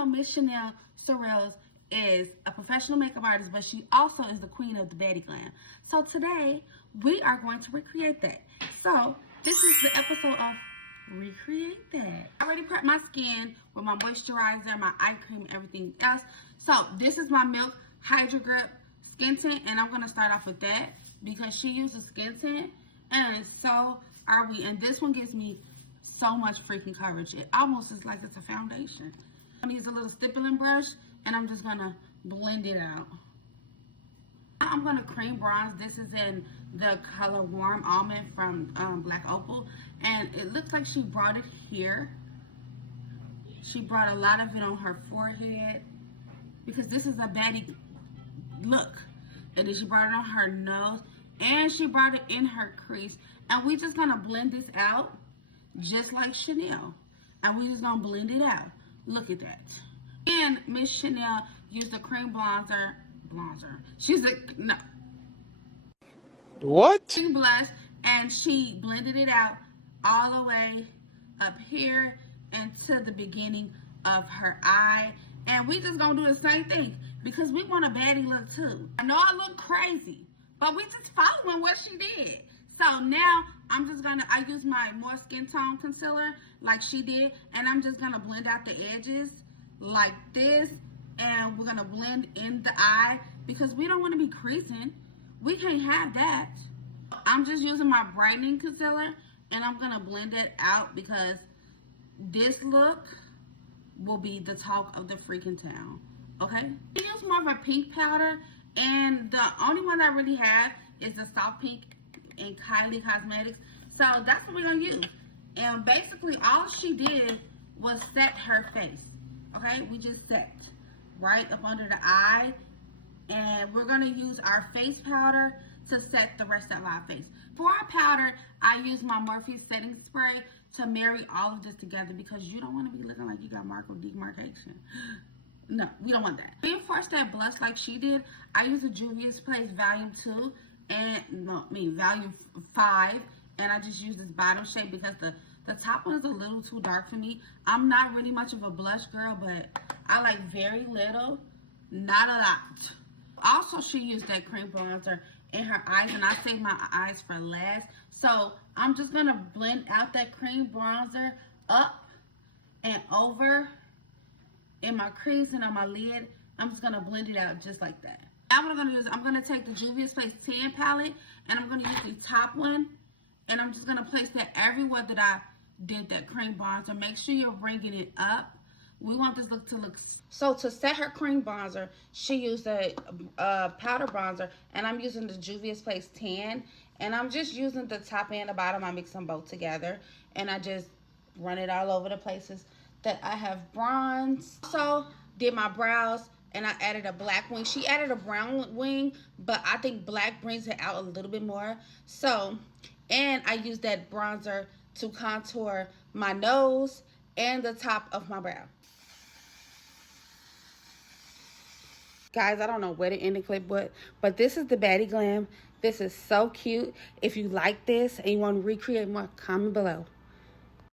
know Miss Chanel Sorrells is a professional makeup artist, but she also is the queen of the baddie glam. So today, we are going to recreate that. So, this is the episode of Recreate That. I already prepped my skin with my moisturizer, my eye cream, everything else. So, this is my Milk Hydro Grip skin tint, and I'm going to start off with that because she uses skin tint, and so are we. And this one gives me so much freaking coverage. It almost is like it's a foundation. I'm going to use a little stippling brush, and I'm just going to blend it out. I'm going to cream bronze. This is in the color Warm Almond from Black Opal. And it looks like she brought it here. She brought a lot of it on her forehead because this is a baddie look. And then she brought it on her nose. And she brought it in her crease. And we're just going to blend this out just like Chanel. And we're just going to blend it out. Look at that. And Miss Chanel used a cream bronzer. She's a, no. What? Cream blush, and she blended it out all the way up here into the beginning of her eye. And we just gonna do the same thing because we want a baddie look too. I know I look crazy, but we just following what she did. So now I'm just gonna, I use my more skin tone concealer like she did, and I'm just gonna blend out the edges like this, and we're gonna blend in the eye because we don't wanna be creasing. We can't have that. I'm just using my brightening concealer, and I'm gonna blend it out because this look will be the talk of the freaking town, okay? I use more of a pink powder, and the only one I really have is the soft pink in Kylie Cosmetics. So that's what we're gonna use. And basically all she did was set her face, okay? We just set right up under the eye, and we're gonna use our face powder to set the rest of our face. For our powder, I use my Morphe setting spray to marry all of this together because you don't want to be looking like you got mark of demarcation. No, we don't want that. To reinforce that blush like she did, I use a Juvia's Place Volume 2 and Volume 5, and I just use this bottom shade because the top one is a little too dark for me. I'm not really much of a blush girl, but I like very little, not a lot. Also, she used that cream bronzer in her eyes, and I saved my eyes for last. So I'm just gonna blend out that cream bronzer up and over in my crease and on my lid. I'm just gonna blend it out just like that. Now what I'm gonna do is I'm gonna take the Juvia's Place Tan palette, and I'm gonna use the top one, and I'm just gonna place that everywhere that I did that cream bronzer. Make sure you're bringing it up. We want this look to look. So to set her cream bronzer, she used a powder bronzer, and I'm using the Juvia's Place Tan, and I'm just using the top and the bottom. I mix them both together, and I just run it all over the places that I have bronze. So did my brows, and I added a black wing. She added a brown wing, but I think black brings it out a little bit more. So, and I used that bronzer to contour my nose and the top of my brow. Guys, I don't know where to end the clip, but this is the baddie glam. This is so cute. If you like this and you want to recreate more, comment below.